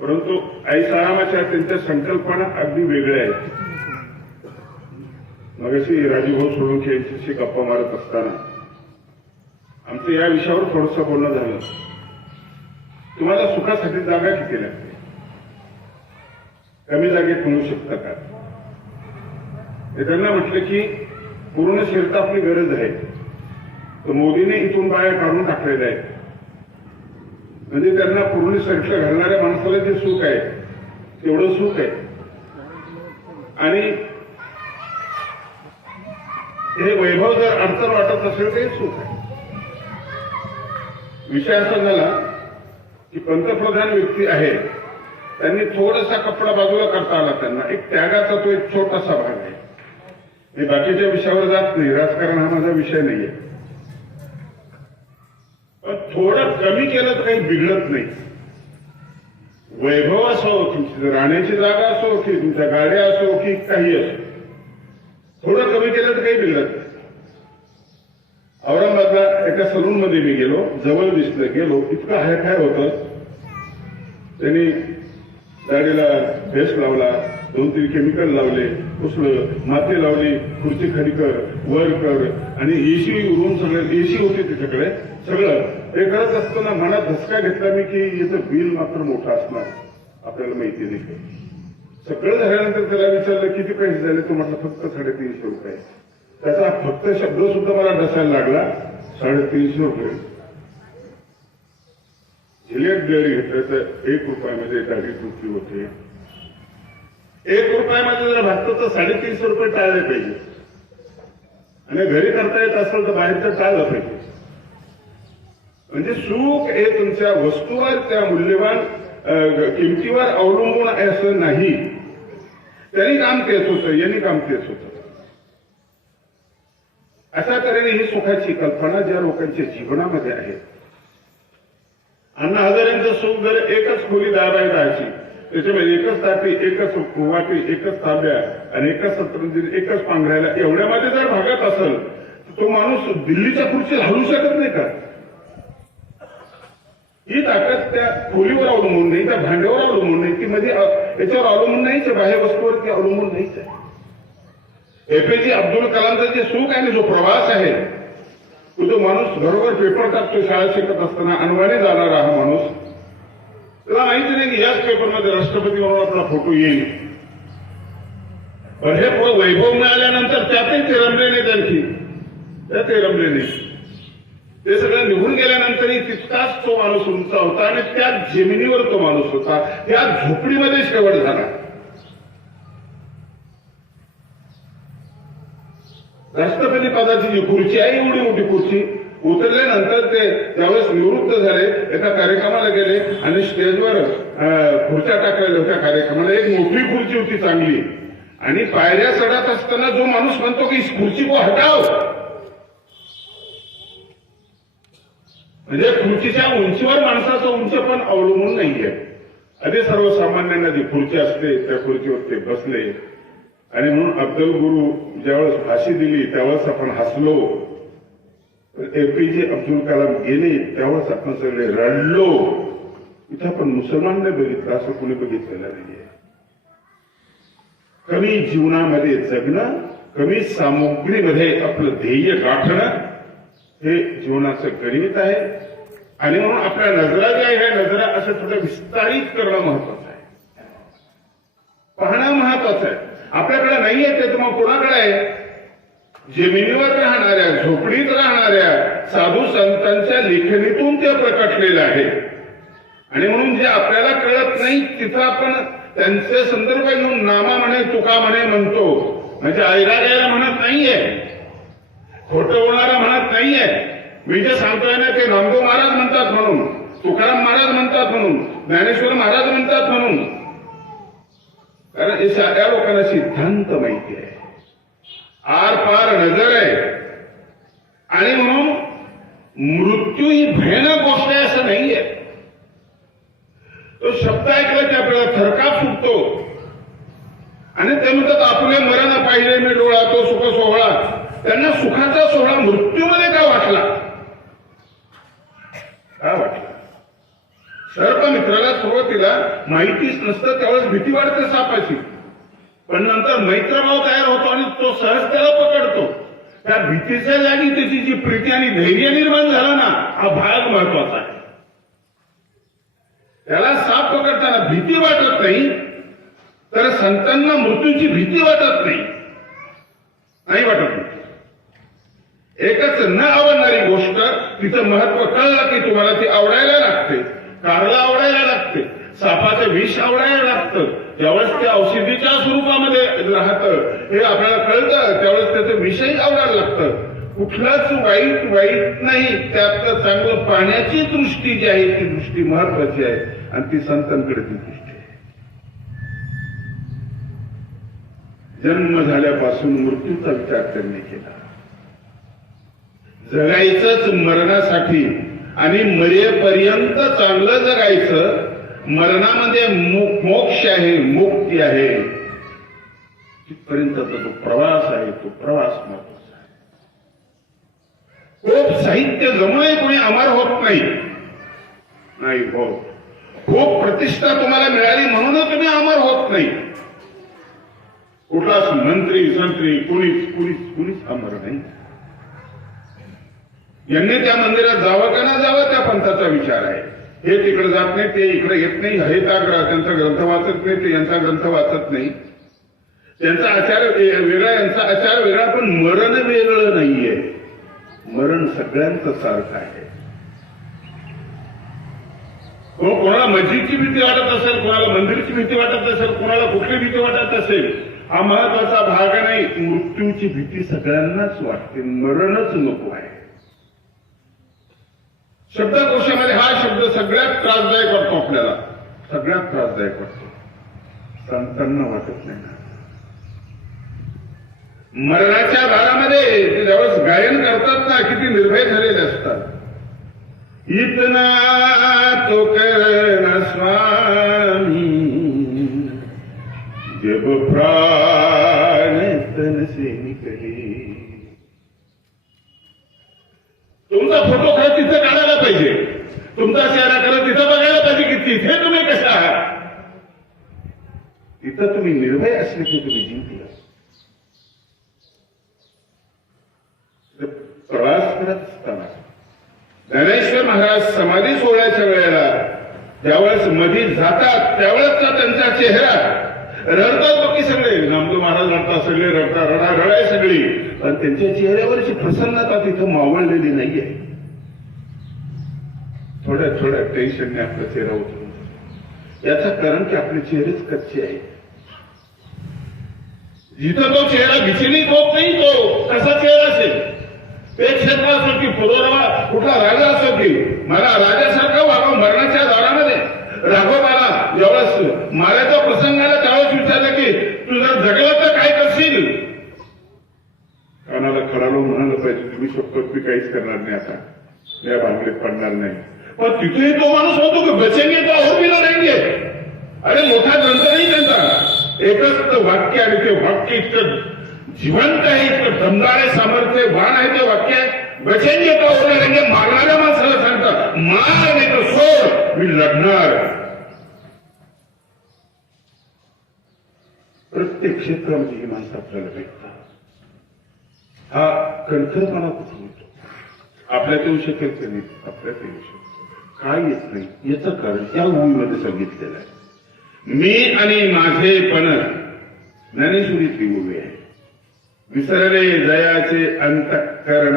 परंतु ऐषारामाच्या त्यांच्या संकल्पना अगदी वेगळ्या आहेत. मगाशी राजूभाऊ सोळंके यांच्याशी गप्पा मारत असताना आमचं या विषयावर थोडंसं बोलणं झालं. तुम्हाला सुखासाठी जागा किती लागते? कमी जागेत मिळू शकता का? ते त्यांना म्हटलं की पूर्ण शर्त आपली गरज आहे. तर मोदीने इथून बाहेर काढून टाकलेलं आहे. म्हणजे त्यांना पूर्ण शर्ट घालणाऱ्या माणसाला जे सुख आहे तेवढं सुख आहे. आणि हे वैभव जर अडचण वाटत असेल तर सुख आहे. विषय असा झाला की पंतप्रधान व्यक्ती आहे, त्यांनी थोडासा कपडा बाजूला करता आला. त्यांना एक त्यागाचा तो एक छोटासा भाग आहे. मी बाकीच्या विषयावर जात नाही, राजकारण हा माझा विषय नाहीये. पण थोडं कमी केलं तर काही बिघडत नाही. वैभव असो, तुमची राहण्याची जागा असो, की तुमच्या गाड्या असो, की काही असो, थोडं कमी केलं तर काही बिघडत नाही. औरंगाबादला एका सलूनमध्ये मी गेलो, जवळ दिसलं, गेलो, इतकं हाय होतं. त्यांनी गाडीला फेस लावला, 2-3 केमिकल लावले, पुसलं, माती लावली, खुर्ची खाली कर, वर कर, आणि एसी रूम सगळं एसी होते तिच्याकडे. सगळं हे करत असताना मनात धसका घेतला मी की याचं बिल मात्र मोठं असणार, आपल्याला माहिती नाही. सगळं झाल्यानंतर त्याला विचारलं किती पैसे झाले, तो म्हटलं फक्त 350 रुपये. त्याचा फक्त शब्द सुद्धा मला डसायला लागला. 350 रुपये. जिलेट डेअरी घेतलं तर 1 रुपयामध्ये दाढी टोपी होते. 1 रुपयामध्ये जर भागतं तर 350 रुपये टाळले पाहिजे. आणि घरी करता येत असेल तर बाहेरचं टाळलं पाहिजे. म्हणजे सुख हे तुमच्या वस्तूवर, त्या मूल्यवान किमतीवर अवलंबून आहे असं नाही. त्यांनी काम तेच होतं, यांनी काम तेच होतं. अशा तऱ्हेने ही सुखाची कल्पना ज्या लोकांच्या जीवनामध्ये आहे. अण्णा हजारेंचं सुख जर एकच खोली 10x10ची, त्याच्यामध्ये एकच ताटी, एकच वाटी, एकच तांब्या आणि एकच सतरंजी, एकच पांघरायला, एवढ्यामध्ये जर भागत असेल तर तो माणूस दिल्लीच्या खुर्चीत हलू शकत नाही का? ही ताकद त्या खोलीवर अवलंबून नाही, त्या भांड्यावर अवलंबून नाही, ती मध्ये याच्यावर अवलंबून नाहीच आहे, बाह्य वस्तूवरती अवलंबून नाहीच आहे. एपीजे अब्दुल कलामचं जे सुख आहे, जो प्रवास आहे, तो माणूस घरोघर पेपर टाकतो. शाळा शिकत असताना अनवाणी जाणारा हा माणूस, त्याला माहिती नाही की याच पेपरमध्ये राष्ट्रपती म्हणून आपला फोटो येईल. पण हे वैभव मिळाल्यानंतर त्यातही ते रमले नाहीत. आणखी त्यातही रमले नाही. ते सगळं निघून गेल्यानंतरही तितकाच तो माणूस उंच होता आणि त्या जमिनीवर तो माणूस होता, त्या झोपडीमध्ये शेवट झाला. राष्ट्रपती पदाची जी खुर्ची आहे, एवढी मोठी खुर्ची, उतरल्यानंतर ते ज्यावेळेस निवृत्त झाले, एका कार्यक्रमाला गेले आणि स्टेजवर खुर्च्या टाकलेल्या होत्या कार्यक्रमाला. एक मोठी खुर्ची होती चांगली, आणि पायऱ्या चढत असताना जो माणूस म्हणतो की खुर्ची को हटाव, म्हणजे खुर्चीच्या उंचीवर माणसाचं उंच पण अवलंबून नाहीये. अगदी सर्वसामान्यांना जी खुर्ची असते त्या खुर्चीवर ते बसले. आणि म्हणून अब्दुल गुरु ज्यावेळेस फाशी दिली त्यावेळेस आपण हसलो. एपीजे अब्दुल कलाम गेले त्यावेळेस आपण सगळे रडलो. इथं आपण मुसलमानने बघितलं असं कोणी बघितलेलं नाहीये. कमी जीवनामध्ये जगणं, कमी सामुग्रीमध्ये आपलं ध्येय गाठणं हे जीवनाचं गणित आहे. आणि म्हणून आपल्या नजरा ज्या आहे, ह्या नजरा असं थोडं विस्तारित करणं महत्वाचं आहे, पाहणं महत्वाचं आहे. आपल्याकडे नाहीये ते तर मग कोणाकडे आहे? जमिनीवर राहणाऱ्या, झोपडीत राहणाऱ्या साधू संतांच्या लेखणीतून ते प्रकटलेलं आहे. आणि म्हणून जे आपल्याला कळत नाही तिथं आपण त्यांचे संदर्भ घेऊन नामा म्हणे, तुका म्हणे म्हणतो. म्हणजे आयरा गायला म्हणत नाहीये, खोटं बोलणारा म्हणत नाहीये. मी जे सांगतोय ना ते नामदेव महाराज म्हणतात म्हणून, तुकाराम महाराज म्हणतात म्हणून, ज्ञानेश्वर महाराज म्हणतात म्हणून. कारण हे साऱ्या लोकांना सिद्धांत माहिती आहे, आर पार नजर आहे. आणि म्हणून मृत्यू ही भयानक गोष्ट आहे असं नाहीये. तो शब्द ऐकला की आपल्याला थरकाप सुटतो. आणि ते म्हणतात आपले मरण पाहिले मी डोळा तो सुख सोहळा. त्यांना सुखाचा सोहळा मृत्यूमध्ये का वाटला? सर्पमित्राला सुरुवातीला माहितीच नसतं, त्यावेळेस भीती वाटते सापाची, पण नंतर मैत्रभाव तयार होतो आणि तो सहज त्याला पकडतो. त्या भीतीच्या जागी त्याची जी प्रीती आणि धैर्य निर्माण झाला ना, हा भाग महत्वाचा आहे. त्याला साप पकडताना भीती वाटत नाही, तर संतांना मृत्यूची भीती वाटत नाही वाटत. एकच न आवडणारी गोष्ट, तिचं महत्व कळलं की तुम्हाला ती आवडायला लागते. कारला आवडायला लागते, सापाचं विष आवडायला लागतं. ज्यावेळेस ते औषधीच्या स्वरूपामध्ये राहतं हे आपल्याला कळतं, त्यावेळेस त्याचं विषय आवडायला लागतं. कुठलाच वाईट नाही, त्यात चांगलं पाण्याची दृष्टी जी आहे ती दृष्टी महत्वाची आहे, आणि ती संतांकडे ती दृष्टी आहे. जन्म झाल्यापासून मृत्यूचा विचार त्यांनी केला. जगायचंच मरणासाठी आणि मरेपर्यंत चांगलं जगायचं. मरणामध्ये मोक्ष आहे, मुक्ती आहे, तिथपर्यंतचा जो प्रवास आहे तो प्रवास महत्वाचा आहे. खूप साहित्य जमूनही कोणी अमर होत नाही होत. खूप प्रतिष्ठा तुम्हाला मिळाली म्हणूनच तुम्ही अमर होत नाही. कुठलाच मंत्री संत्री कुणीच अमर नाही. यांनी त्या मंदिरात जावं का ना जावं त्या पंथाचा विचार आहे. हे तिकडे जात नाही, ते इकडे येत नाही, हे त्यांचा ग्रंथ वाचत नाही, ते यांचा ग्रंथ वाचत नाही. त्यांचा आचार वेगळा, यांचा आचार वेगळा, पण मरण वेगळं नाहीये. मरण सगळ्यांचं सारखं आहे. कोणाला मस्जिदची भीती वाटत असेल, कोणाला मंदिरची भीती वाटत असेल, कोणाला कुठली भीती वाटत असेल, हा महत्वाचा भाग नाही. मृत्यूची भीती सगळ्यांनाच वाटते, मरणच नको आहे. शब्दकोशामध्ये हा शब्द सगळ्यात त्रासदायक वाटतो, आपल्याला सगळ्यात त्रासदायक वाटतो. संतांना वाटत नाही ना. मरणाच्या दारामध्ये ते ज्यावेळेस गायन करतात ना, किती निर्भय झालेले असतात. इतना तो करना स्वामी जब प्राण तन से निकले. तुमचा फोटो खरं तिथं काढायला पाहिजे, तुमचा चेहरा खरं तिथं बघायला पाहिजे की तिथे तुम्ही कशा आहात. तिथं तुम्ही निर्भय असले की तुम्ही जिंकला. प्रवास करत असताना ज्ञानेश्वर महाराज समाधी सोहळ्याच्या वेळेला ज्यावेळेस मध्ये जातात, त्यावेळेसचा त्यांचा चेहरा रडतात बाकी सगळे. नामदेव महाराज रडतात, सगळे रडतात, रडाय सगळी, पण त्यांच्या चेहऱ्यावरची प्रसन्नता तिथं मावळलेली नाहीये. थोड्या टेन्शनने आपला चेहरा उतरून, याचं कारण की आपले चेहरेच कच्चे आहेत. जिथं तो चेहरा विचलित होत नाही, तो कसा चेहरा असेल. ते क्षेत्र असो की पुरोरवा, कुठला राजा असो की, मला राजासारखं वागावं. मरणाच्या दारामध्ये राघोबाला ज्यावेळेस मारायचा प्रसंग आला, त्यावेळेस विचारलं की तू जर जगला तर काय करशील. कानाला खडालो म्हणायला पाहिजे, तुम्ही शपथ मी काहीच करणार नाही, आता या भांगडीत पडणार नाही. पण तिथेही तो माणूस होतो की बचेंगे तो और भी लढेंगे. अरे मोठा ग्रंथ नाही त्यांचा, एकच वाक्य, आणि ते वाक्य इतकं जिवंत आहे, इतकं दमदार सामर्थ्य वाण आहे ते वाक्य. बचेंगे तो और लढेंगे. मारणाऱ्या माणसाला सांगतात मार नाही तर सोड, मी लढणार. प्रत्येक क्षेत्रामध्ये ही माणसं आपल्याला भेटतात. हा कणखरपणा कुठून होतो. आपल्यात येऊ शकेल की नाही, आपल्यात येऊ शकतो. काय येत नाही याचं कारण त्या भूमीमध्ये सांगितलेलं आहे. मी आणि माझेपण ज्ञानेश्वरीतली उभी आहे. विसरले जयाचे अंतःकरण,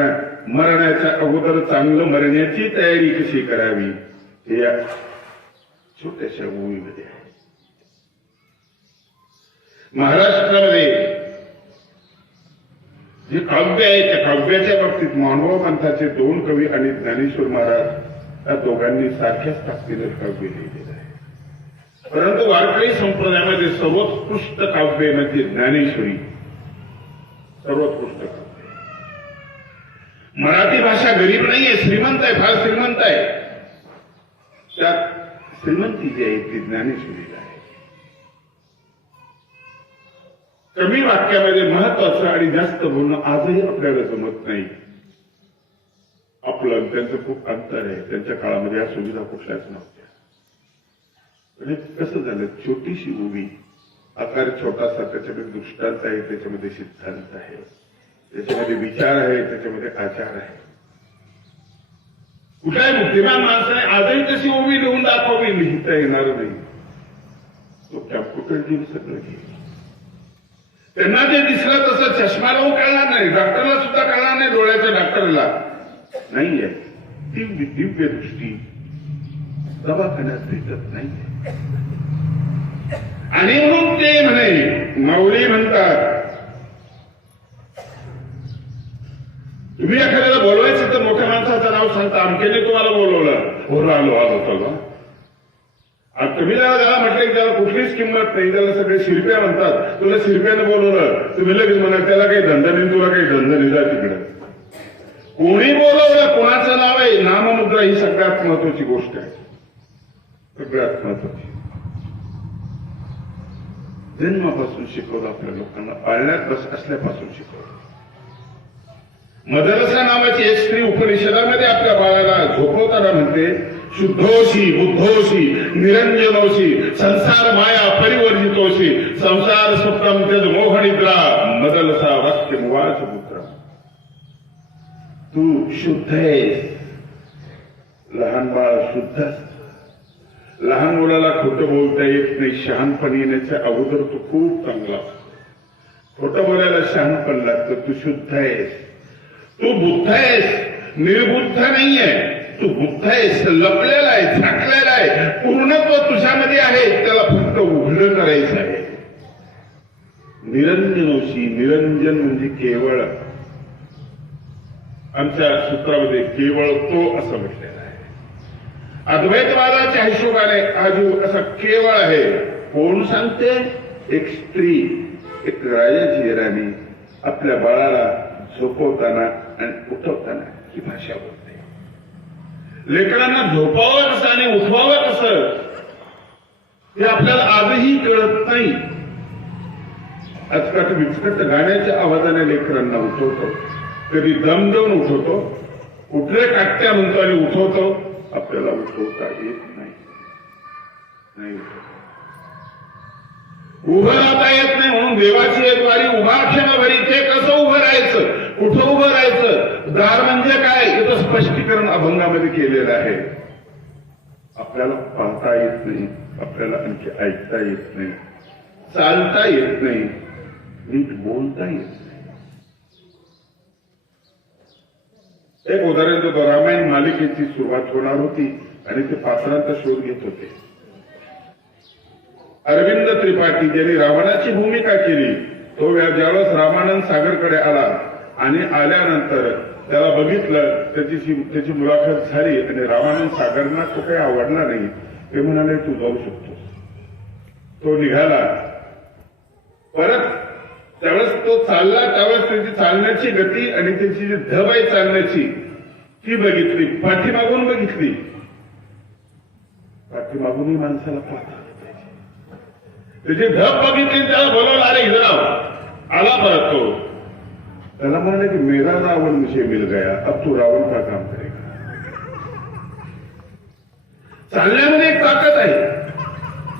मरण्याच्या अगोदर चांगलं मरण्याची तयारी कशी करावी, हे या छोट्याशा भूमीमध्ये आहे. महाराष्ट्रामध्ये जे काव्य आहे त्या काव्याच्या बाबतीत मानव पंथाचे 2 कवी आणि ज्ञानेश्वर महाराज या दोघांनी सारख्याच ताकदीने काव्य लिहिलेलं आहे. परंतु वारकरी संप्रदायामध्ये सर्वोत्कृष्ट काव्य म्हणजे ज्ञानेश्वरी, सर्वोत्कृष्ट काव्य. मराठी भाषा गरीब नाहीये, श्रीमंत आहे, फार श्रीमंत आहे. त्यात श्रीमंती जी आहे ती ज्ञानेश्वरीला आहे. कमी वाक्यामध्ये महत्वाचं आणि जास्त बोलणं आजही आपल्याला जमत नाही. आपलं त्यांचं खूप अंतर आहे. त्यांच्या काळामध्ये या सुविधा कुठल्याच नव्हत्या. आणि कसं झालं, छोटीशी उभी, आकार छोटासा, त्याच्यामध्ये दृष्टांत आहे, त्याच्यामध्ये सिद्धांत आहे, त्याच्यामध्ये विचार आहे, त्याच्यामध्ये आचार आहे. कुठल्याही बुद्धिमान माणसाने आजही कशी उभी लिहून दाखवली, लिहिता येणार नाही. तो कॅम्प्युटर घेऊन सगळं घेईल. त्यांना जे दिसलं तसं चष्मा लावून कळणार नाही, डॉक्टरला सुद्धा कळणार नाही, डोळ्याच्या डॉक्टरला नाहीये. ती दिव्य दृष्टी दवाखान्यात भेटत नाही. आणि म्हणून ते म्हणे, माऊली म्हणतात, तुम्ही एखाद्याला बोलवायचं तर मोठ्या माणसाचं नाव सांगता, अमकेने तुम्हाला बोलवलं, हो आलो चला. आता तुम्ही त्याला म्हटलं की त्याला कुठलीच किंमत नाही, त्याला सगळे शिरप्या म्हणतात, तुला शिरप्यानं बोलवलं, तुम्ही लगेच म्हणा त्याला काही धंदा नाही, तुला काही धंदा नाही, जा तिकडे. कोणी बोलवलं, कोणाचं नाव आहे, नाममुद्रा ही सगळ्यात महत्वाची गोष्ट आहे, सगळ्यात महत्वाची. जन्मापासून शिकवलं आपल्या लोकांना, पाळण्यात असल्यापासून शिकवलं. मदरसा नावाची एक स्त्री उपनिषदामध्ये आपल्या बाळाला झोपवताना म्हणते, शुद्धोशी बुद्धोशी निरंजनोशी संसार माया परिवर्जितोशी संसार सुप्तम त्यज मोहनिद्रा मदलसा वाक्य मुवाच पुत्र. तू शुद्ध आहेस. लहान बाळ शुद्ध असत. लहान मुलाला खोटं बोलता येत नाही. शहाणपण येण्याच्या अगोदर तू खूप चांगला असतो. खोटं बोलायला शहाणपण लागतं. तू शुद्ध आहेस. तू बुद्ध आहेस, निर्बुद्ध नाहीये. तू बुद्ध आहेस, लपलेला आहे, झाकलेला आहे. पूर्णत्व तुझ्यामध्ये आहे, त्याला फक्त उघडं करायचं आहे. निरंजनोशी, निरंजन म्हणजे केवळ. आमच्या सूत्रामध्ये केवळ तो असं म्हटलेलं आहे. अद्वैतवादाच्या हिशोबाने हा जीव असा केवळ आहे. कोण सांगते? एक स्त्री, एक राजाची राणी आपल्या बाळाला झोपवताना आणि उठवताना ही भाषा बोलते. लेकरांना झोपावं कसं आणि उठवावं कसं हे आपल्याला आजही कळत नाही. आजकाल विचकट गाण्याच्या आवाजाने लेकरांना उठवतो. कधी दम देऊन उठवतो, कुठले काट्या म्हणतो आणि उठवतो. आपल्याला उठवता येत नाही. उभं राहता येत नाही. म्हणून देवाची एक वारी उभा क्षण भरी. ते कसं उभं राहायचं, कुठं उभं राहायचं, दार म्हणजे काय याचं स्पष्टीकरण अभंगामध्ये केलेलं आहे. आपल्याला पाहता येत नाही, आपल्याला आणखी ऐकता येत नाही, चालता येत नाही, नीट बोलता येत नाही. एक उदाहरण देतो. रामायण मालिकेची सुरुवात होणार होती आणि ते पात्रांचा शोध घेत होते. अरविंद त्रिपाठी ज्यांनी रावणाची भूमिका केली, तो ज्यावेळेस रामानंद सागरकडे आला आणि आल्यानंतर त्याला बघितलं, त्याची मुलाखत झाली आणि रामानंद सागरना तो काही आवडला नाही. ते म्हणाले तू जाऊ शकतोस. तो निघाला. परत त्यावेळेस तो चालला, त्यावेळेस त्याची चालण्याची गती आणि त्याची जी धब आहे चालण्याची ती बघितली. पाठीमागून बघितली. पाठीमागूनही माणसाला पाहता त्याची धब बघितली. त्याला बोलवलं, अरे इधर आला. परत तो त्याला म्हणाले की मेरा रावण मुझे मिल गया, अब तू रावण का काम करेगा. चालण्यामध्ये एक ताकद आहे.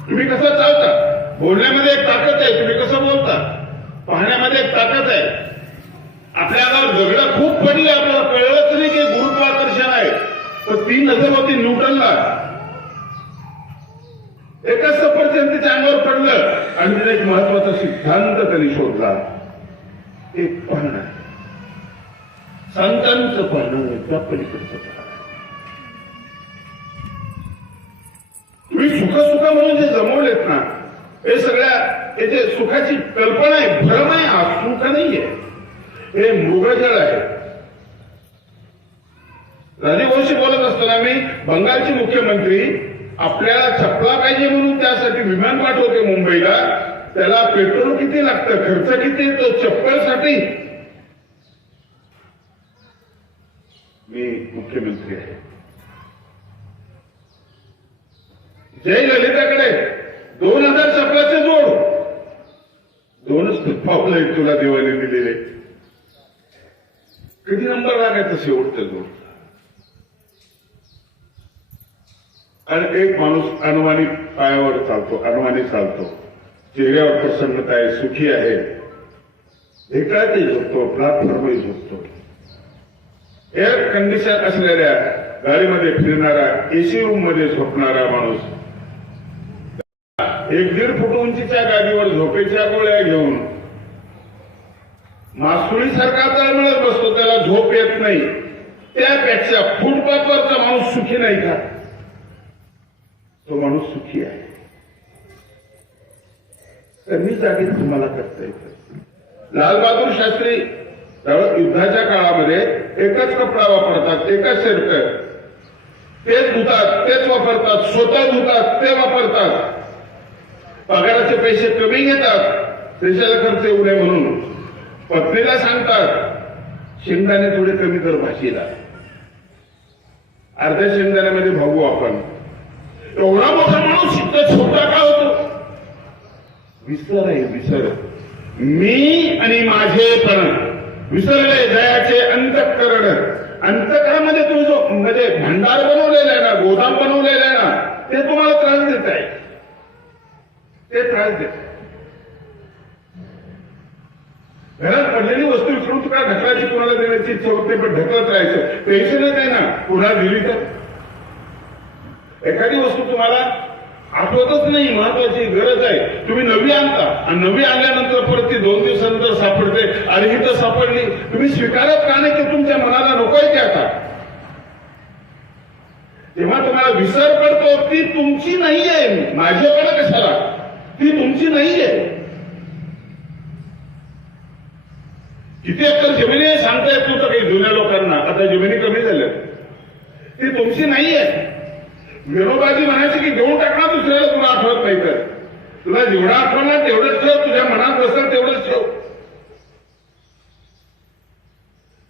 तुम्ही कसं चालता, बोलण्यामध्ये एक ताकद आहे. तुम्ही कसं बोलता, पाहण्यामध्ये एक ताकद आहे. आपल्याला दगड खूप पडले, आपल्याला कळलंच नाही की गुरुत्वाकर्षण आहे. पण ती नजर होती न्यूटनला. एका सफरचंद तिच्या अंगावर पडलं आणि तिने एक महत्वाचा सिद्धांत त्यांनी शोधला. एक पाहणं, संतांचं पाहणं, त्या पलीकडचं पाहणं. तुम्ही सुख म्हणून जे जमवलेत ना, हे सगळ्या याचे सुखाची कल्पना आहे, भ्रम आहे. हा सुख नाहीये, हे मृगजळ आहे. राजवंशी बोलत असताना मी बंगालचे मुख्यमंत्री आपल्याला चपला पाहिजे म्हणून त्यासाठी विमान पाठवते मुंबईला. त्याला पेट्रोल किती लागतं, खर्च किती येतो चप्पलसाठी. मी मुख्यमंत्री आहे. जय ललिताकडे 2000 चपलाचे जोड, 2च पावलं तुला देवाने दिलेले. कधी नंबर लागायचा शेवटचा जोड. आणि एक माणूस अनुमानित पायावर चालतो, अनुमानित चालतो, चेहऱ्यावर प्रसन्नता आहे, सुखी आहे, एकातही झोपतो, प्लॅटफॉर्मही झोपतो. एअर कंडिशन असलेल्या गाडीमध्ये फिरणारा, एसी रूम मध्ये झोपणारा माणूस 1-1.5 फूट उंचीच्या गादीवर झोपेच्या गोळ्या घेऊन मासुळीसारखा तळमळत बसतो, त्याला झोप येत नाही. त्यापेक्षा फुटपाथवरचा माणूस सुखी नाही का? तो माणूस सुखी आहे. कमी जागेत तुम्हाला करता येतं. लालबहादूर शास्त्री युद्धाच्या काळामध्ये एकच कपडा वापरतात, एकच शर्ट, तेच धुतात, तेच वापरतात, स्वतः धुतात, ते वापरतात. पगाराचे पैसे कमी घेतात, देशाला खर्च येऊ नये म्हणून. पत्नीला सांगतात शेंगदाणे थोडे कमी कर भाजीला, अर्ध्या शेंगदाण्यामध्ये भागू आपण. एवढा मोठा माणूस इतका छोटा का होतो? विसर आहे, विसर. मी आणि माझेपण विसरले जयाचे अंतःकरण. अंतःकरणामध्ये तुम्ही जो म्हणजे भंडार बनवलेला आहे ना, गोदाम बनवलेला आहे ना, ते तुम्हाला त्रास देत आहे, ते त्रास देत आहे. घरात पडलेली वस्तू विसरून तुला ढकलाची कुणाला देण्याची इच्छा होत नाही, पण ढकलत राहायचं. टेन्शनच आहे ना, पुन्हा दिली तर. एखादी वस्तू तुम्हाला आठवतच नाही, महत्वाची गरज आहे, तुम्ही नवी आणता आणि नवी आणल्यानंतर परत ती 2 दिवसानंतर सापडते. आणि ही तर सापडली, तुम्ही स्वीकारत का नाही की तुमच्या मनाला नकोय की आता? तेव्हा तुम्हाला विसर पडतो, ती तुमची नाहीये. माझ्याकडे कशाला, ती तुमची नाहीये. किती अक्कल जमिनी सांगता येत नव्हतं काही जुन्या लोकांना, आता जमिनी कमी झाल्या. ती तुमची नाहीये. विनोबाजी म्हणायची की घेऊन टाकणार दुसऱ्याला, तुला आठवत नाही तर. तुला जेवढा आठवणार तेवढंच ठेव, तुझ्या मनात बसणार तेवढंच ठेव.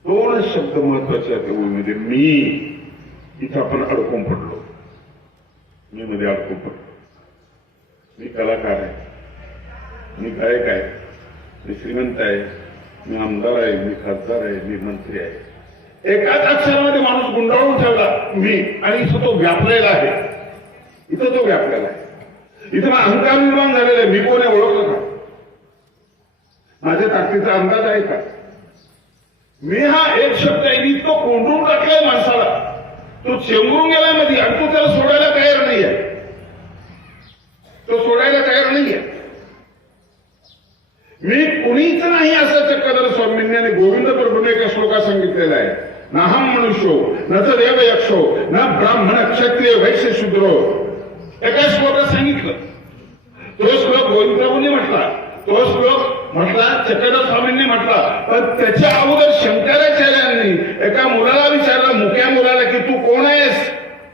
2 शब्द महत्वाचे आहेत ओळीमध्ये. मी, इथं आपण अडकून पडलो, मी मध्ये अडकून पडलो. मी कलाकार आहे, मी गायक आहे, मी श्रीमंत आहे, मी आमदार आहे, मी खासदार आहे, मी मंत्री आहे. एकाच अक्षरामध्ये माणूस गुंडाळून ठेवला मी, आणि इथं तो व्यापलेला आहे. इथं तो व्यापलेला आहे. इथं अहंकार निर्माण झालेला आहे. मी कोण आहे ओळखलं का? माझ्या ताकदीचा अंदाज आहे का? मी हा एक शब्द आहे, मी तो कोंडून टाकलाय माणसाला. तो चेंबरून गेलाय मध्ये, आणि तो त्याला सोडायला तयार नाहीये. तो सोडायला तयार नाहीये. मी कुणीच नाही असं चक्रधर स्वामींनी आणि गोविंद प्रभूने एका श्लोकात सांगितलेला आहे. नाहम मनुष्यो न तर देव यक्षो न ब्राह्मण क्षत्रिय वैश्य शूद्रो. एका श्लोकात सांगितलं. तो श्लोक गोविंद प्रभूंनी म्हटला, तो श्लोक म्हटला चक्रधर स्वामींनी म्हटला. पण त्याच्या अगोदर शंकराचार्यांनी एका मुलाला विचारलं, मुक्या मुलाला, की तू कोण आहेस?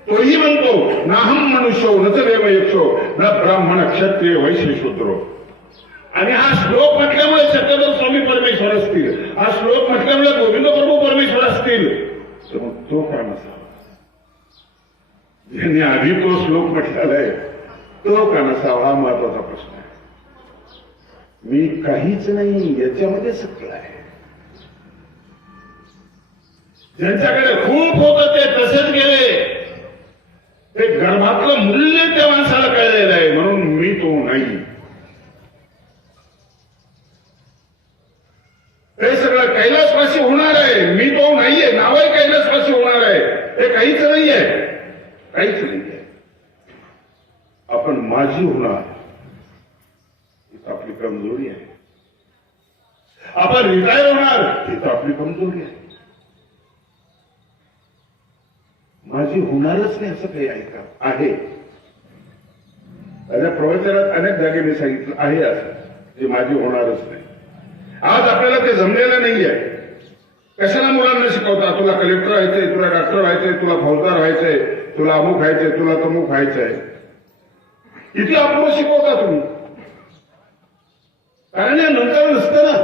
तोही म्हणतो नाहम मनुष्यो न तर देव यक्षो न ब्राह्मण क्षत्रिय वैश्य शूद्रो. आणि हा श्लोक म्हटल्यामुळे चक्रधर स्वामी परमेश्वर असतील, हा श्लोक म्हटल्यामुळे गोविंद प्रभू परमेश्वर असतील, तर मग तो का नसावा? ज्यांनी आधी तो श्लोक म्हटलेला आहे तो का नसावा, हा महत्वाचा प्रश्न आहे. मी काहीच नाही याच्यामध्ये सगळं आहे. ज्यांच्याकडे खूप होतं ते तसेच गेले. ते गर्भातलं मूल्य त्या माणसाला कळलेलं आहे, म्हणून मी तो नाही. हे सगळं कैलासवासी होणार आहे, मी तो नाहीये. नावही कैलासवासी होणार आहे, हे काहीच नाहीये, काहीच नाहीये. आपण माझी होणार, ही आपली कमजोरी आहे. आपण रिटायर होणार, ही तर आपली कमजोरी आहे. माझी होणारच नाही असं काही आहे का? आहे. माझ्या प्रवचनात अनेक जागी मी सांगितलं आहे असं, जे माझी होणारच नाही. आज आपल्याला ते जमलेलं नाहीये. कशाला मुलांना शिकवता? तुला कलेक्टर व्हायचंय, तुला डॉक्टर व्हायचंय, तुला फौजदार व्हायचंय, तुला अमुक व्हायचंय, तुला तमुक व्हायचंय. किती अपूर्व शिकवता तुम्ही. कारण हे नंतर नसतं ना.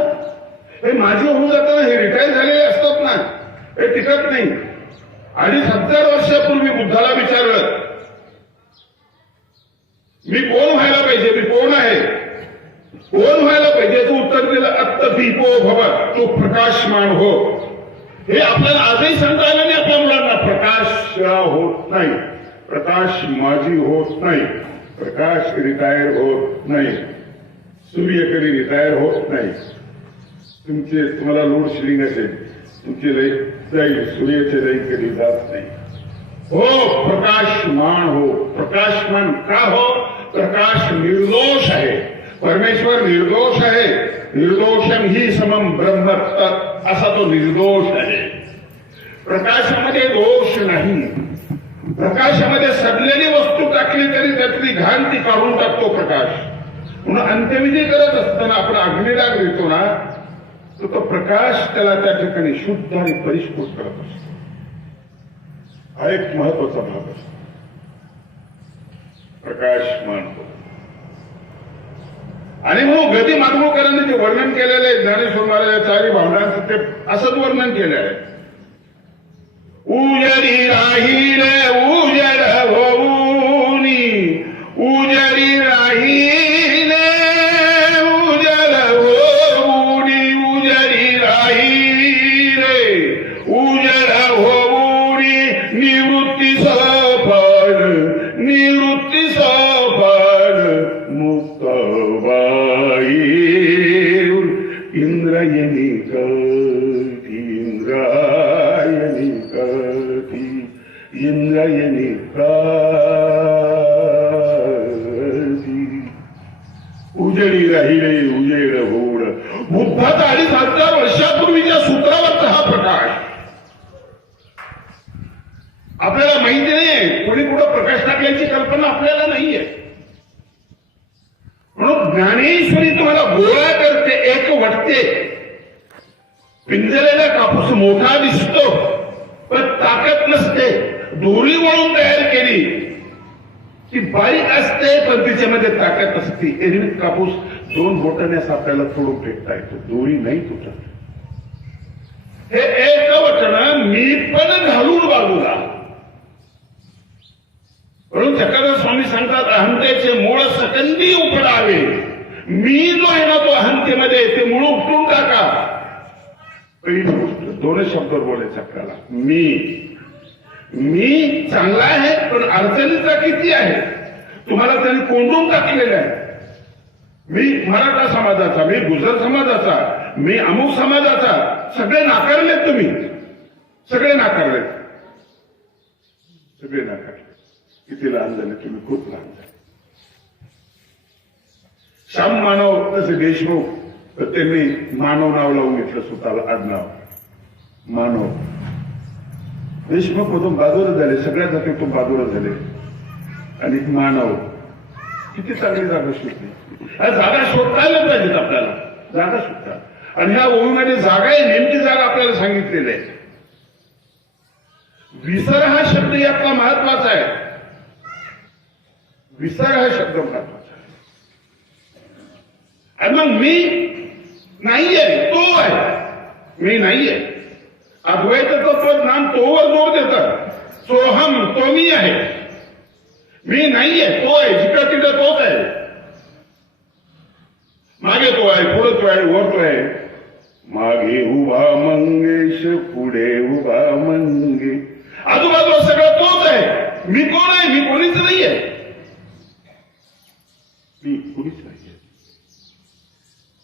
हे माझी होऊन जाताना हे रिटायर झालेले असतात ना, हे टिकत नाही. 2500 वर्षापूर्वी बुद्धाला विचारलं, मी कोण व्हायला पाहिजे, मी कोण आहे, कोण व्हायला पाहिजे? तू उत्तर दिलं अत्तदीपो भव, तू प्रकाशमान हो. हे आपल्याला आजही सांगता आलं नाही आपल्या मुलांना. प्रकाश होत नाही, प्रकाश माजी होत नाही, प्रकाश रिटायर होत नाही, सूर्य कधी रिटायर होत नाही. तुम्हाला लोड शेडिंग असेल, तुमची लाईट जाईल, सूर्याची लाईट कधी जात नाही. हो प्रकाशमान हो. प्रकाशमान का हो? प्रकाश निर्दोष आहे. परमेश्वर निर्दोष आहे. निर्दोषम ही समम ब्रह्म असा तो निर्दोष आहे. प्रकाशामध्ये दोष नाही. प्रकाशामध्ये सडलेली वस्तू टाकली तरी त्यातली घाण ती काढून टाकतो प्रकाश. म्हणून अंत्यविधी करत असताना आपण अग्निडाग देतो ना, तो प्रकाश त्याला त्या ठिकाणी शुद्ध आणि परिष्कृत करत असतो. हा एक महत्वाचा भाग असतो. प्रकाशमान हो. आणि म्हणून गती माडगूळकरांनी जे वर्णन केलेलं आहे ज्ञानेश्वर महाराज चारी भावनांचं, ते असंच वर्णन केलं आहे. उजरी राहिले उजड होऊनी, उजरी राहिले उजड होऊनी, उजरी राहिले उजड होऊनी, निवृत्ती सफल, निवृत्ती सफल मुक्तबाई. इंद्रायणी कधी, इंद्रायणी कधी, इंद्रायणी कधी, उजडी राहिले उजेड होड. बुद्धाचा 2500 वर्षापूर्वीच्या सूत्रावरचा हा प्रकाश आपल्याला माहिती नाहीये. कोणी कुठं प्रकाश टाकल्याची कल्पना आपल्याला नाहीये. म्हणून ज्ञानेश्वरी तुम्हाला गोळा करते, एक वाटते. पिंजलेला कापूस मोठा दिसतो पण ताकद नसते. दोरी वळून तयार केली ती बारीक असते पण तिच्यामध्ये ताकद असते. एरवी कापूस 2 बोटाने आपल्याला तोडून फेकता येतो, दोरी नाही तुटत. हे एक वचन मी पण घालून बाजूला. म्हणून चक्रधर स्वामी सांगतात, अहंतेचे मूळ सकंदी उपडावे. मी जो आहे ना तो अहंतेमध्ये ते मूळ उपटून टाका. पहिली गोष्ट 2 शब्द बोलायचे आपल्याला. मी चांगला आहे पण अडचणीचा किती आहे तुम्हाला त्यांनी कोंडून टाकलेला आहे. मी मराठा समाजाचा, मी गुजर समाजाचा, मी अमुक समाजाचा. सगळे नाकारलेत तुम्ही, सगळे नाकारलेत, सगळे नाकारले. किती लहान झाले तुम्ही, खूप लहान झाले. श्याम मानव तसे देशमुख, तर त्यांनी मानव नाव लावून घेतलं स्वतःला, आडनाव मानव. देशमुख मधून बाजूला झाले, सगळ्या जातीतून बाजूला झाले आणि मानव. किती चांगली जागा शोधली. जागा शोधतायला पाहिजेत आपल्याला, जागा शोधता. आणि ह्या ओळीमध्ये जागा आहे, नेमकी जागा आपल्याला सांगितलेली आहे. विसर हा शब्द यातला महत्वाचा आहे. विसर हा शब्द महत्वाचा आहे. आणि मग मी नाहीये, तो आहे. मी नाहीये. अद्वैत तत्वज्ञान तोवर जोर देतात. सोहम, तो मी आहे. मी नाहीये, तो आहे. जिकडं तिकडं तोच आहे. मागे तो आहे, पुढे तो आहे, वर तो आहे. मागे उभा मंगेश, पुढे उभा मंगे, आजूबाजूला सगळं तोच आहे. मी कोण आहे? मी कोणीच नाहीये. मी कोणीच नाहीये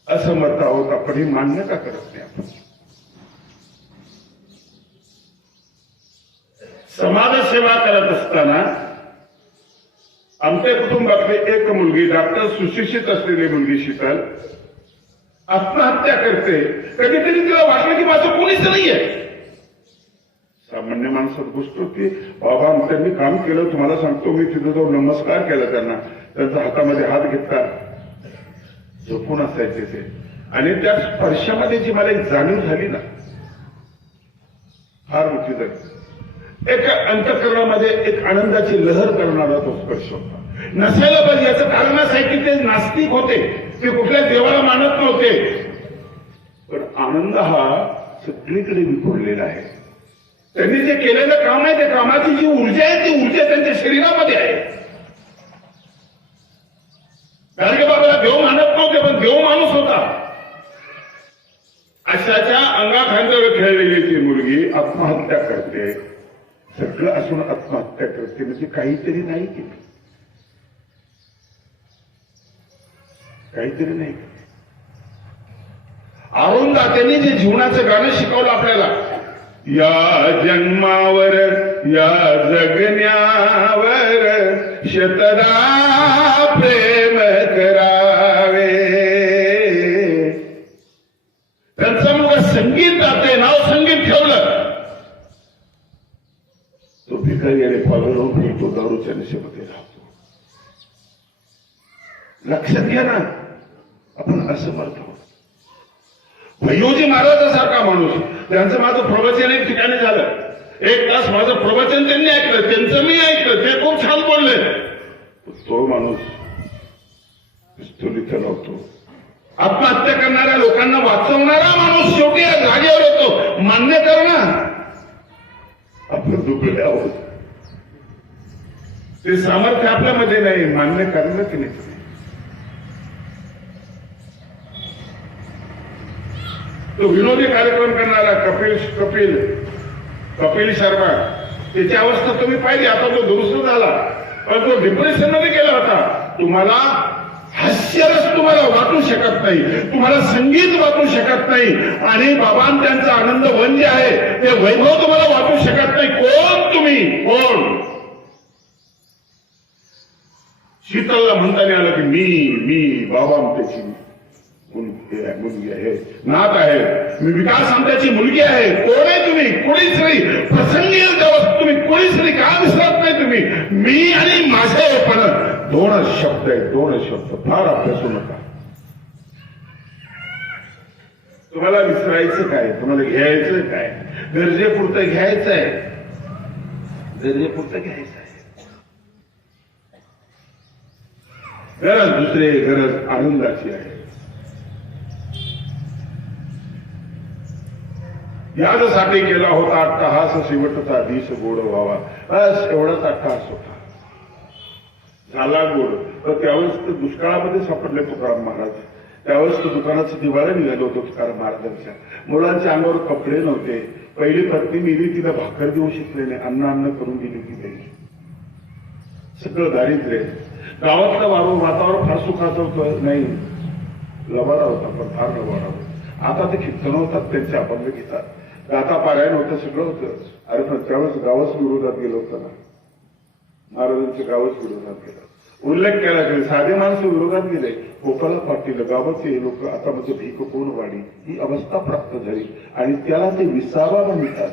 असं मत आहोत आपण. हे मान्य का करत नाही आपण? समाजसेवा करत असताना आमच्या कुटुंबातली एक मुलगी, डॉक्टर सुशिक्षित असलेली मुलगी शीतल, आत्महत्या करते. कधीतरी तिला वाटलं की माझं कोणीच नाहीये. सामान्य माणसात गोष्ट होती, बाबा त्यांनी काम केलं, तुम्हाला सांगतो मी तिथं जाऊन नमस्कार केला त्यांना, त्यांचा हातामध्ये हात घेतला, झोपून असायचे ते. आणि त्या स्पर्शामध्ये जी मला एक जाणीव झाली ना, फार मोठी झाली. एक अंतःकरणामध्ये एक आनंदाची लहर करणारा तो स्पर्श होता. नसायला पाहिजे याचं कारण असं आहे की ते नास्तिक होते, ते कुठल्या देवाला मानत नव्हते. पण आनंद हा सगळीकडे विखुरलेला आहे. त्यांनी जे केलेलं काम आहे, त्या कामाची जी ऊर्जा आहे, ती ऊर्जा त्यांच्या शरीरामध्ये आहे. गाडगे बाबाला देव मानत नव्हते, पण देव माणूस होता. अशाच्या अंगाखांद्यावर खेळलेली ती मुलगी आत्महत्या करते. सगळं असून आत्महत्या करते म्हणजे काहीतरी नाही केलं, काहीतरी नाही केलं. अरुंधत्यांनी जे जीवनाचं गाणं शिकवलं आपल्याला, या जन्मावर या जगण्यावर शतदा प्रेम करावे. त्यांचा मुलगा संगीताचे नाव संगीत ठेवलं. तो भिकारी आणि पागल फिरतो, दारूच्या नशेमध्ये राहतो. लक्षात घ्या ना, आपण असमर्थ आहोत. भैयोजी महाराजासारखा माणूस, त्यांचं माझं प्रवचन एक ठिकाणी झालं, 1 तास माझं प्रवचन त्यांनी ऐकलं, त्यांचं मी ऐकलं, ते खूप छान बोलले. तो माणूस पिस्तुलीत लावतो. आत्महत्या करणाऱ्या लोकांना वाचवणारा माणूस शेवटी या जागेवर येतो. मान्य कर ना, आपण दुबळे आहोत, ते सामर्थ्य आपल्यामध्ये नाही, मान्य करणं की नाही. तो विनोदी कार्यक्रम करणारा कपिल शर्मा, त्याची अवस्था तुम्ही पाहिली, आता तो दुरुस्त झाला, पण तो डिप्रेशन मध्ये गेला होता. तुम्हाला हास्यरस तुम्हाला वाटू शकत नाही, तुम्हाला संगीत वाटू शकत नाही, आणि बाबा त्यांचा आनंद वन जे आहे ते वैभव तुम्हाला वाटू शकत नाही. कोण तुम्ही, कोण? शीतलला म्हणता नाही आलं की मी बाबा आमच्याची मुलगी आहे, नात आहे, मी विकास आमच्याची मुलगी आहे. कोण आहे तुम्ही? कोणीच नाही. प्रसंगी तेव्हा तुम्ही कोणीच नाही, का विसरत नाही तुम्ही? मी आणि माझे, पण 2 शब्द आहेत, 2 शब्द. फार अभ्यासू नका. तुम्हाला विसरायचं काय, तुम्हाला घ्यायचं काय? गरजेपुरतं घ्यायचं आहे, गरजेपुरतं घ्यायचं आहे. गरज दुसरे, गरज आनंदाची आहे. यासाठी केला होता अट्टहास, शेवटचा दिस गोड व्हावा. बस एवढाच अट्टहास होता, झाला गोड. तर त्यावेळेस तर दुष्काळामध्ये सापडले तुकाराम महाराज. त्यावेळेस तर दुकानाचं दिवाळं निघालं होतं तुकाराम महाराजांच्या. मुलांच्या अंगावर कपडे नव्हते. पहिली पत्नी मेली, तिला भाकर देऊ शकले नाही, अन्न करून दिली ती बाई. सगळं दारिद्र्य. गावातलं वातावरण फार सुखाचं होतं नाही, लबाडा होता, पण फार लबाडा होता. आता ते कीर्तन होतात, त्यांचे अभंग घेतात, गाता पारायण होतं, सगळं होतं. अरे पण त्यावेळेस गावच विरोधात गेलं होतं ना, महाराजांच्या गावच विरोधात गेलं. उल्लेख केला की साधे माणसं विरोधात गेले, गोपाला पाटील, गावाचे लोक आता म्हणजे भीक कोण वाढी, ही अवस्था प्राप्त झाली, आणि त्याला ते विसावा म्हणतात.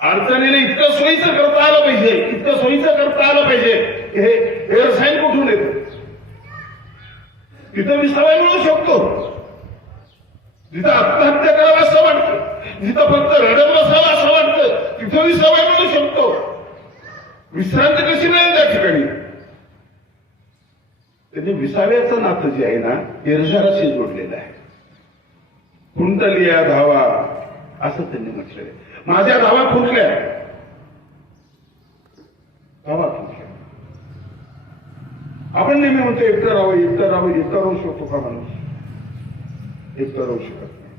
अडचणीने इतकं सोयीचं करता आलं पाहिजे, इतकं सोयीचं करता आलं पाहिजे. हे रसायन कुठून येतं? तिथं विसावा मिळू शकतो, जिथं आत्महत्या करावं असं वाटतं, जिथं फक्त रडत बसावं असं वाटतं, तिथं विसावा मिळू शकतो. विश्रांती कशी मिळेल त्या ठिकाणी? त्यांनी विसाव्याचं नातं जे आहे ना, इर्षाशी जोडलेलं आहे. कुंडलिया धावा असं त्यांनी म्हटलेलं आहे. माझ्या धावा खुंटल्या, धावा खुंटल्या. आपण नेहमी म्हणतो एकटं राहावं, एकटं राहावं. एकटं राहू शकतो का माणूस? एकटं राहू शकत नाही.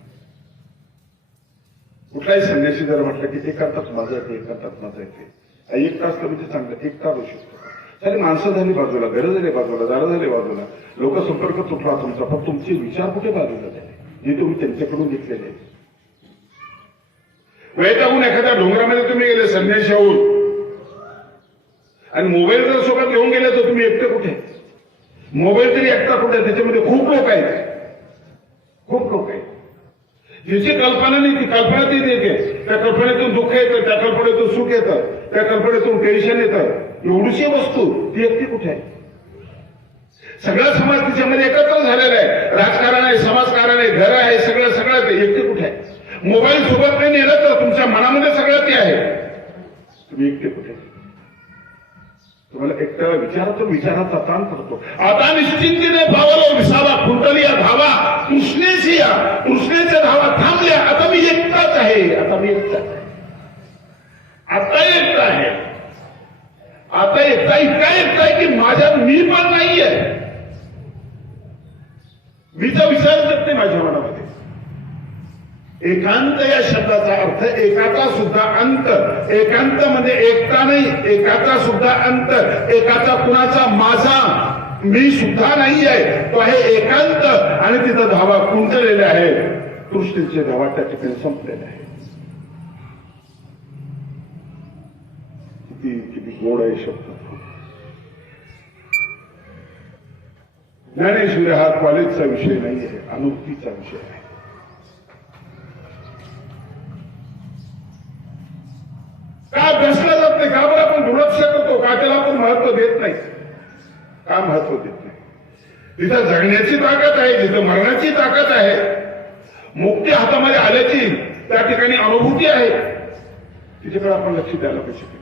कुठलाही संन्यासी जर म्हटलं की एकांतात माझं येते, एकांतात माझं येते, एकटा असलं म्हणजे चांगलं, एकटा राहू शकतो. सारी माणसं झाली बाजूला, घरं झाली बाजूला, दारं झाली बाजूला, लोकसंपर्क तुटला तुमचा, पण तुमचे विचार कुठे बाजूला झाले, जे तुम्ही त्यांच्याकडून घेतलेले आहेत. वैतागून एखाद्या डोंगरामध्ये तुम्ही गेले संन्यासी होऊन, आणि मोबाईल जर सोबत घेऊन गेले तर तुम्ही एकटे कुठे? मोबाईल तरी एकटा कुठे? त्याच्यामध्ये खूप लोक आहेत, खूप लोक आहेत. ज्याची कल्पना नाही ती कल्पना ती देते, त्या कल्पनेतून दुःख येतं, त्या कल्पनेतून सुख येतं, त्या कल्पनेतून टेन्शन येतं. एवढीशी वस्तू ती एकटी कुठे आहे? सगळा समाज तिच्यामध्ये एकत्र झालेला आहे. राजकारण आहे, समाजकारण आहे, घर आहे, सगळं सगळं ते एकटे कुठे आहे? मोबाईल सोबत नाही नेलं तर तुमच्या मनामध्ये सगळं ते आहे, तुम्ही एकटे कुठे? तुम्हाला एकट्या विचाराचा ताण करतो. आता निश्चिंतीने भावाला विसावा, खुंटलिया धावा, तृष्णेशी या, तृष्णेच्या धावा थांबल्या. आता मी एकटाच आहे, आता मी एकटाच आहे, आता एकटा आहे, आता एकटा, इतका एकटा आहे की माझ्यात मी पण नाहीये. मीचा विचार करत नाही माझ्या मनामध्ये. एकांत या शब्दाचा अर्थ एकाचा सुद्धा अंत. एकांत म्हणजे एकता नाही, एकाचा सुद्धा अंत. एकाचा कुणाचा माझा मी सुद्धा नाही आहे, तो आहे एकांत. आणि तिथं धावा कुंचलेले आहे, सृष्टीचे धावा त्या ठिकाणी संपलेले आहे. किती गोड आहे शब्द. ज्ञानेश्वरी हा कॉलेजचा विषय नाही आहे, अनुभूतीचा विषय आहे. का अभ्यासला जात नाही? का बरं आपण दुर्लक्ष करतो? का त्याला आपण महत्व देत नाही? का महत्व देत नाही? तिथं जगण्याची ताकद आहे, तिथं मरणाची ताकद आहे, मुक्ती हातामध्ये आल्याची त्या ठिकाणी अनुभूती आहे. तिच्याकडे आपण लक्ष द्यायला पाहिजे.